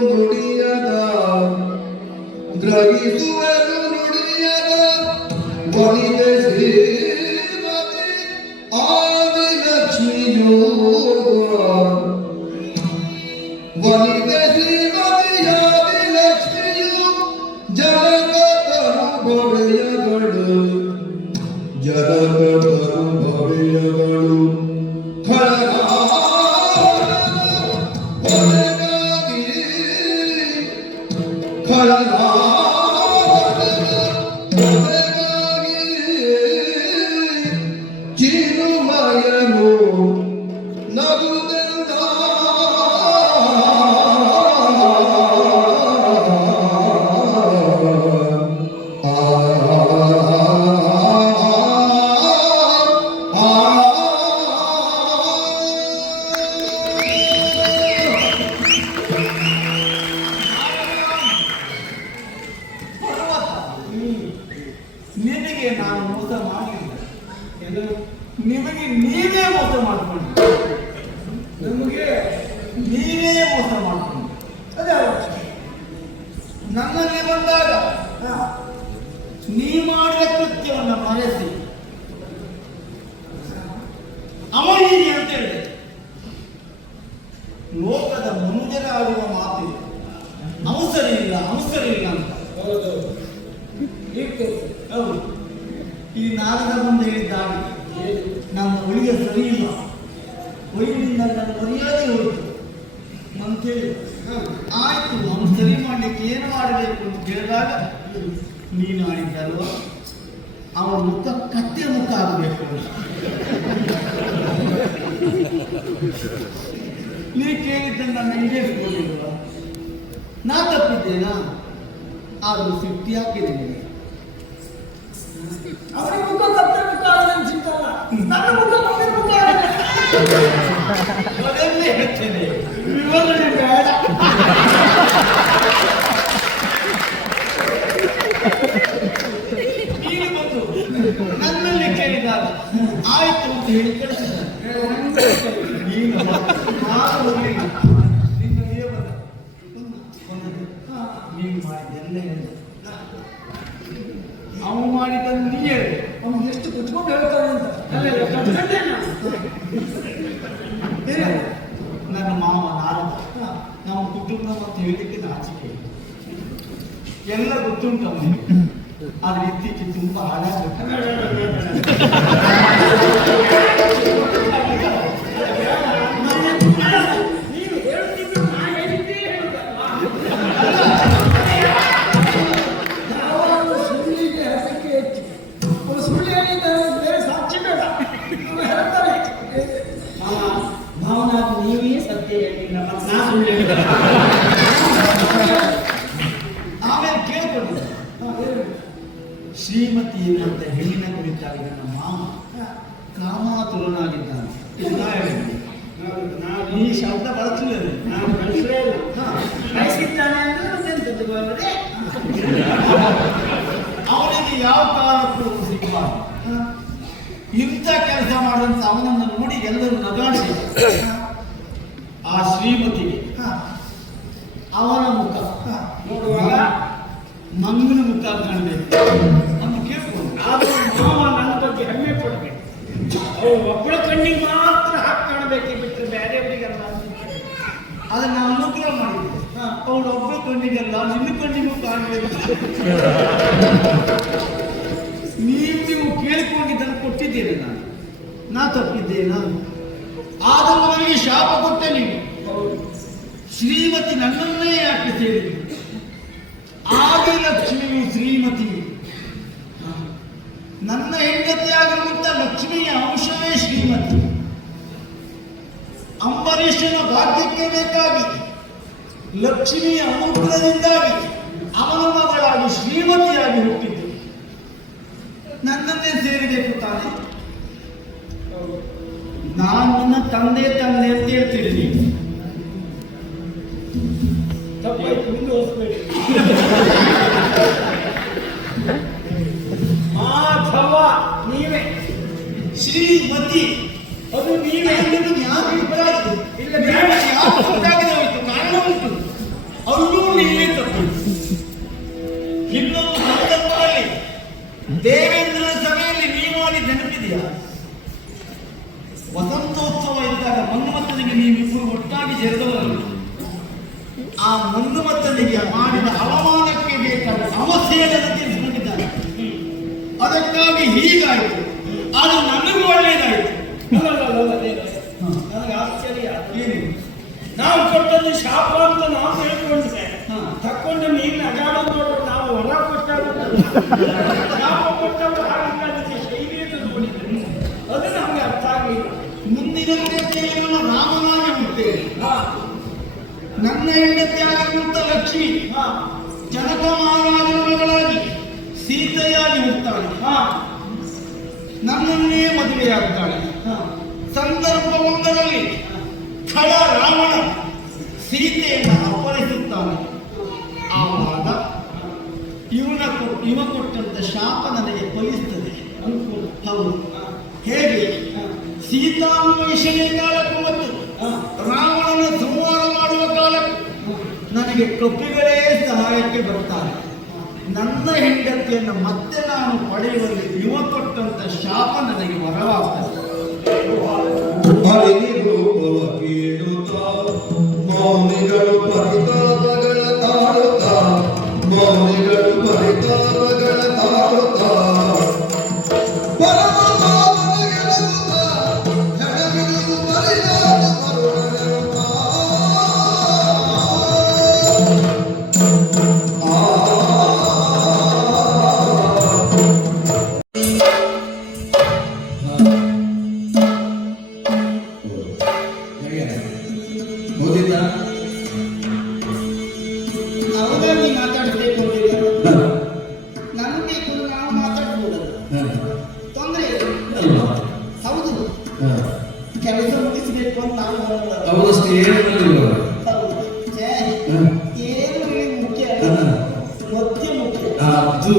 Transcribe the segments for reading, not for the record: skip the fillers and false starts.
ನುಡಿಯದ ಗ್ರಹಿಸುವರು ನುಡಿಯದ ವನಿತೆ ಶ್ರೀಮತಿ ಆದಿಲಕ್ಷ್ಮಿಯೋ ವನಿತೆ ಶ್ರೀಮತಿ ಆದಿಲಕ್ಷ್ಮಿಯು ಜನಕತರು ಭವ್ಯಗಳು ಜನಕತರು ಭವ್ಯಗಳು ಚಿರುಮಯನು ನಗುದೆಂದ ನಿನಗೆ ನಾನು ಮೋಸ ಮಾಡಿಲ್ಲ, ನಿಮಗೆ ನೀವೇ ಮೋಸ ಮಾಡ್ಕೊಂಡು, ನಮಗೆ ನೀವೇ ಮೋಸ ಮಾಡ್ಕೊಂಡು. ಅದೇ ನನ್ನಲ್ಲಿ ಬಂದಾಗ ನೀ ಮಾಡಿದ ಕೃತ್ಯವನ್ನು ಮರೆಸಿ ಅವನಿಗೆ ಅಂತ ಹೇಳಿದೆ. ಲೋಕದ ಮುಂದೆ ಆಡುವ ಮಾತು ಅವಸರ ಇಲ್ಲ ಅಂತ. ಹೌದು, ಈ ನಾರದ ಮುಂದೆ ಹೇಳಿದ್ದಾರೆ, ನನ್ನ ಒಳಿಗೆ ಸರಿ ಇಲ್ಲ, ಒಯ್ಯಿಂದ ನನ್ನ ಮರ್ಯಾದೆ ಹೋಯಿತು ಅಂತೇಳಿ. ಆಯ್ತು, ಅವನು ಸರಿ ಮಾಡ್ಲಿಕ್ಕೆ ಏನು ಮಾಡಬೇಕು ಅಂತ ಕೇಳಿದಾಗ ನೀನು ಆಡಿದ್ದಲ್ವ, ಅವನ ಮುಖ ಕತ್ತೆ ಮುಖ ಆಗಬೇಕು ಅಂತ ನೀ ಕೇಳಿದ್ದನ್ನು ನನ್ನ ಈಡೇರಿಸಿಕೊಂಡಿಲ್ವ? ನಾ ತಪ್ಪಿದ್ದೇನಾ? ಆದರೂ ಸಿಟ್ಟಿ ಹಾಕಿದ್ದೀನಿ. ಅವನಿಗೆ ಮುಖ ಕತ್ತೆ ಮುಖ ಅನಿಸಿತ್ತಲ್ಲ, ನನ್ನ ಮುಖ ಕತ್ತೆ ಮುಖ ಅದನ್ನೇ ಹೇಳ್ತೇನೆ, ವಿವರಣೆ ಬೇಡ. ನೀನು ಬಂದು ನನ್ನಲ್ಲಿ ಕೇಳಿದಾಗ ಆಯ್ತು ಅಂತ ಹೇಳಿ ಕಳಿಸಿದ. ನೀನು ನಾನು ಹೋಗಲಿಲ್ಲ, ನಿನ್ನ ದೇವರ ನೀನು ಮಾಡಿದ್ದೆಲ್ಲ ಹೇಳಿದ. ಅವನು ಮಾಡಿದ್ದನ್ನು ನೀ ಹೇಳಿ, ಅವನು ಎಷ್ಟು ಕುತ್ಕೊಂಡು ಹೇಳ್ತಾನೆ ಅಂತ. ನನ್ನ ಮಾವ ನಾರದ ನಮ್ಮ ಕುಟುಂಬ ಅಂತ ಹೇಳಲಿಕ್ಕೆ ನಾಚಿಕೆ ಎಲ್ಲ ಗೊತ್ತುಂಟು ಅವನಿಗೆ. ಆದ್ರೆ ಇತ್ತೀಚೆಗೆ ತುಂಬಾ ಹಾಳಾಗಬೇಕು. ನೀನು ಹೇಳುತ್ತಿದ್ದು ನಾ ಹೇಳಿದ್ದೇ ಹೇಳುವುದಲ್ಲ. ನಾವು ಸುಳ್ಳಿಗೆ ಹೆಸರಿಗೆ ಹೆಚ್ಚು, ಅವನು ಸುಳ್ಳು ಹೇಳಿದ್ದಾರೆ ಬೇರೆ ಸಾಕ್ಷಿ ಬೇಡ, ಅವನು ಹೇಳ್ತಾನೆ. ಭಾವನಾಗ ನೀವೇ ಸತ್ಯ ಹೇಳಿಲ್ಲ, ನಾ ಸುಳ್ಳು ಹೇಳಿದ. ಆಮೇಲೆ ಕೇಳ್ಕೊಂಡಿದ್ದೆ, ಶ್ರೀಮತಿ ಎನ್ನುವಂತ ಹೆಣ್ಣಿನ ಕುರಿತಾಗಿ ನನ್ನ ಮಾವ ಕಾಮಾತುರನಾಗಿದ್ದಾನೆ. ಈ ಶಬ್ದ ಬಳಸಲಿಲ್ಲ, ನಾನು ಕಳಿಸಲೇ ಇಲ್ಲ. ಕಳಿಸಿದ್ದಾನೆ ಅಂದ್ರೆ ಮತ್ತೆಂತದ್ದು ಬಂದ್ರೆ ಅವನಿಗೆ ಯಾವ ಕಾರಣಕ್ಕೂ ಸಿಗಬಾರ್ದು. ಇಂಥ ಕೆಲಸ ಮಾಡಿದಂತ ಅವನನ್ನು ನೋಡಿ ಎಲ್ಲರೂ ನಗಾಡಿಸಿ ಆ ಶ್ರೀಮತಿಗೆ ಅವನ ಮುಖ ನೋಡುವಾಗ ಮಂಗನ ಮುಖ ಕಾಣಬೇಕು ಅಂತ ಕೇಳ್ಕೊಂಡು. ಆದರೂ ಮಾವ ನನ್ನ ಬಗ್ಗೆ ಹೆಮ್ಮೆ ಪಡ್ಬೇಕು. ಅವ್ರು ಒಬ್ಬಳ ಕಣ್ಣಿಗೆ ಮಾತ್ರ ಹಾಕಿ ಕಾಣಬೇಕೆ ಬಿಟ್ಟರೆ ಬೇರೆಯವರಿಗೆಲ್ಲ ಅದನ್ನ ನಾವು ಅನುಗ್ರಹ ಮಾಡಿದ್ದೆ. ಅವಳು ಒಬ್ಬ ಕಣ್ಣಿಗೆಲ್ಲ ನಿನ್ನ ಕಣ್ಣಿಗೂ ಕಾಣಬೇಕು. ನೀವು ಕೇಳಿಕೊಂಡಿದ್ದನ್ನು ಕೊಟ್ಟಿದ್ದೇನೆ, ನಾ ತಪ್ಪಿದ್ದೇನಾ? ಆದರೂ ನನಗೆ ಶಾಪ ಕೊಟ್ಟೆ ನೀನು. ಶ್ರೀಮತಿ ನನ್ನನ್ನೇ ಯಾಕೆ ಸೇರಿದ್ರು? ಆದಿಲಕ್ಷ್ಮಿಯು ಶ್ರೀಮತಿ ನನ್ನ ಹೆಂಡತಿಯಾಗಿರುವಂತ ಲಕ್ಷ್ಮಿಯ ಅಂಶವೇ ಶ್ರೀಮತಿ. ಅಂಬರೀಷನ ಭಾಗ್ಯಕ್ಕೆ ಬೇಕಾಗಿ ಲಕ್ಷ್ಮಿಯ ಅನುಗ್ರಹದಿಂದಾಗಿ ಅವನ ಮಗಳಾಗಿ ಶ್ರೀಮತಿಯಾಗಿ ಹುಟ್ಟಿದ್ದು. ನನ್ನನ್ನೇ ಸೇರಿಬೇಕು ತಾನೆ. ನಾನು ನನ್ನ ತಂದೆ ಅಂತ ಹೇಳ್ತೀರಿ ನೀವು. ತಪ್ಪಾಯ್ತು, ಮುಂದೆ ಹೋಗ್ಬೇಡಿ. ಮಾಧವ ನೀವೇ, ಶ್ರೀಮತಿ ಅದು ನೀವೇ. ಯಾರು ವಿಪರಾಗಿದೆ? ಇಲ್ಲ ಯಾರು ಗೊತ್ತಾಗದೆ ಹೋಯ್ತು, ಕಾರಣ ಉಂಟು. ಅವ್ರು ಕೇಳಿದೆಯಾ? ವಸಂತೋತ್ಸವ ಇದ್ದಾಗ ಮನ್ಮಥನಿಗೆ ನೀವಿಬ್ಬರು ಒಟ್ಟಾಗಿ ಸೇರಿದವರು. ಆ ಮನ್ಮಥನಿಗೆ ಮಾಡಿದ ಅವಮಾನಕ್ಕೆ ಬೇಕಾದ ಅವಶ್ಯಕತೆ ತೀರಿಸಿಕೊಂಡಿದ್ದಾರೆ. ಅದಕ್ಕಾಗಿ ಹೀಗಾಯಿತು. ಅದು ನನಗೂ ಒಳ್ಳೆಯದಾಯಿತು. ನನಗೆ ಆಶ್ಚರ್ಯ. ಏನು? ನಾವು ಕೊಟ್ಟದ್ದು ಶಾಪ ಅಂತ ನಾವು ತಿಳ್ಕೊಂಡ್ರೆ ತಕ್ಕೊಂಡು ನೀನು ಅಗಾಡ ನೋಡ್ರು ನಾವು ಹೊರ ಕೊಟ್ಟಾಗ ಶಾಪ ಕೊಟ್ಟವರು ಹಾಗಿಲ್ಲ, ಅದಕ್ಕೆ ಶೈಲಿಯನ್ನು ನೋಡಿದ್ರು. ಅದು ನಮ್ಗೆ ಅರ್ಥ ಆಗಲಿಲ್ಲ. ಮುಂದಿನ ಹೆಂಡತಿಯನ್ನು ರಾಮನಾಗಿ ಹುಟ್ಟೇನೆ. ನನ್ನ ಹೆಂಡತಿಯಾಗಿರುವಂತ ಲಕ್ಷ್ಮಿ ಜನಕ ಮಹಾರಾಜನ ಮಗಳಾಗಿ ಸೀತೆಯಾಗಿ ಹುಡ್ತಾಳೆ. ನನ್ನನ್ನೇ ಮದುವೆಯಾಗ್ತಾಳೆ. ಸಂದರ್ಭವೊಂದರಲ್ಲಿ ಖಳ ರಾವಣ ಸೀತೆಯನ್ನು ಅಪಹರಿಸುತ್ತಾನೆ. ಆವಾಗ ಇವ ಕೊಟ್ಟಂತ ಶಾಪ ನನಗೆ ಫಲಿಸ್ತದೆ. ಹೌದು. ಹೇಗೆ? ಸೀತಾನ್ವೇಷಣೆ ಕಾಲಕ್ಕೂ ಮತ್ತು ರಾವಣನ ಸಂಹಾರ ಮಾಡುವ ಕಾಲಕ್ಕೂ ನನಗೆ ಕಪಿಗಳೇ ಸಹಾಯಕ್ಕೆ ಬರ್ತಾರೆ. ನನ್ನ ಹೆಂಡತಿಯನ್ನು ಮತ್ತೆ ನಾನು ಪಡೆಯುವಲ್ಲಿ ಇವ ಕೊಟ್ಟಂತ ಶಾಪ ನನಗೆ ವರವಾಗ್ತದೆ. ಹರಿನಿರೂಪವ ಕೇಳುತ್ತಾ ಮೌನಿಗಳು ಪರಿತಾಪಗಳ ತಾಳುತ್ತಾ, ಮೌನಿಗಳು ಪರಿತಾಪಗಳ ತಾಳುತ್ತಾ, ಪರಮನಾಮನ ಗೆಲುವುತ್ತಾ, ಹೆಣಬಿಡುವು ಪರಿಣಾಮ ಕರುಣೆಯುತ್ತಾ. ಓದಿದ್ದ ಅವರಲ್ಲಿ ಮಾತಾಡಬೇಕು ನನಗೆ ನಾವು ಮಾತಾಡ್ಬೋದು, ತೊಂದರೆ ಇಲ್ಲ. ಹೌದು, ಕೆಲಸ ಮುಗಿಸಬೇಕು ಅಂತ ನಾವು ಹೊರಡೋದು. ಅವನಷ್ಟು ಏನು ಹೌದು. ಏನು ಹೇಳಿ ಮುಖ್ಯ ಅಲ್ಲ, ಮಧ್ಯ ಮುಖ್ಯ. ಅದು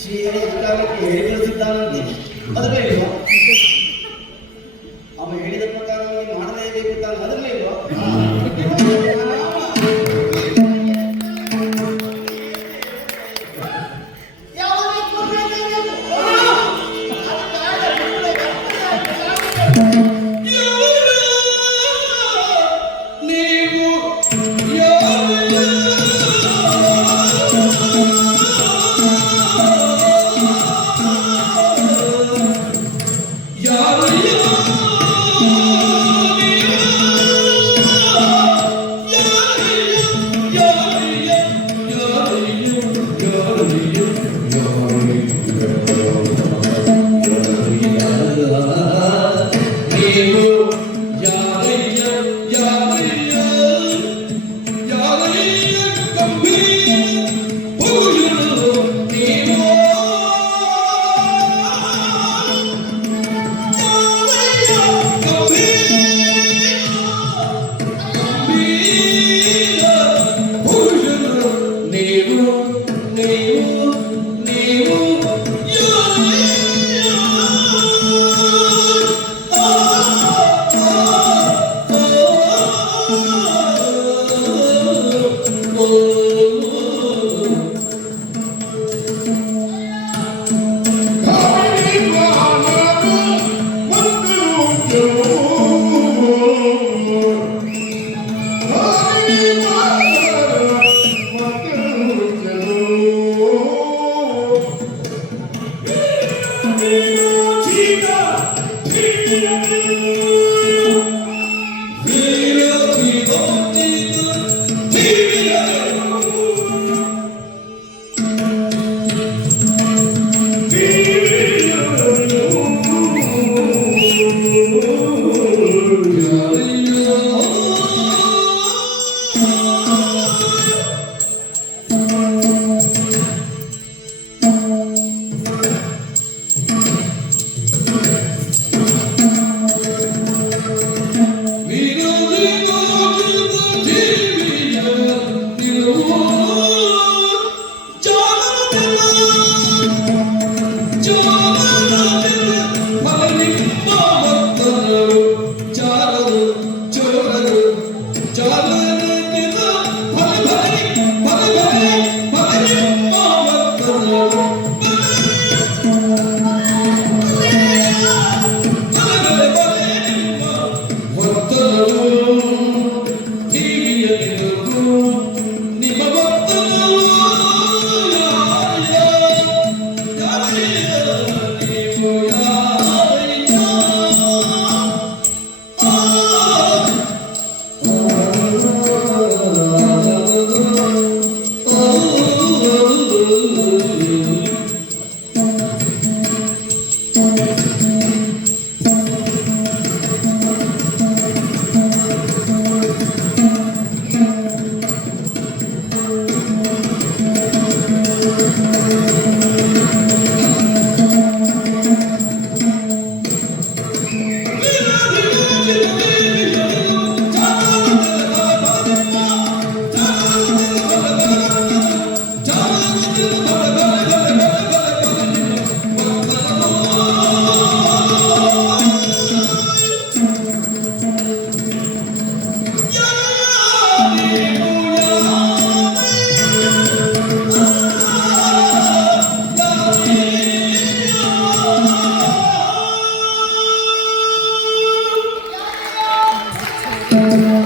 ಶ್ರೀಹರಿ ಕಾಲಕ್ಕೆ ಹೇಳಿ ಕಳಿಸಿದ್ದಾನಂತೆ. ಅದರಲ್ಲೇ ಇಲ್ವಾ? ಅವ ಹೇಳಿದ ಪ್ರಕಾರವಾಗಿ ಮಾಡಲೇಬೇಕು ತಾನು. ಅದರಲ್ಲೇ ಇಲ್ವಾ? Thank you.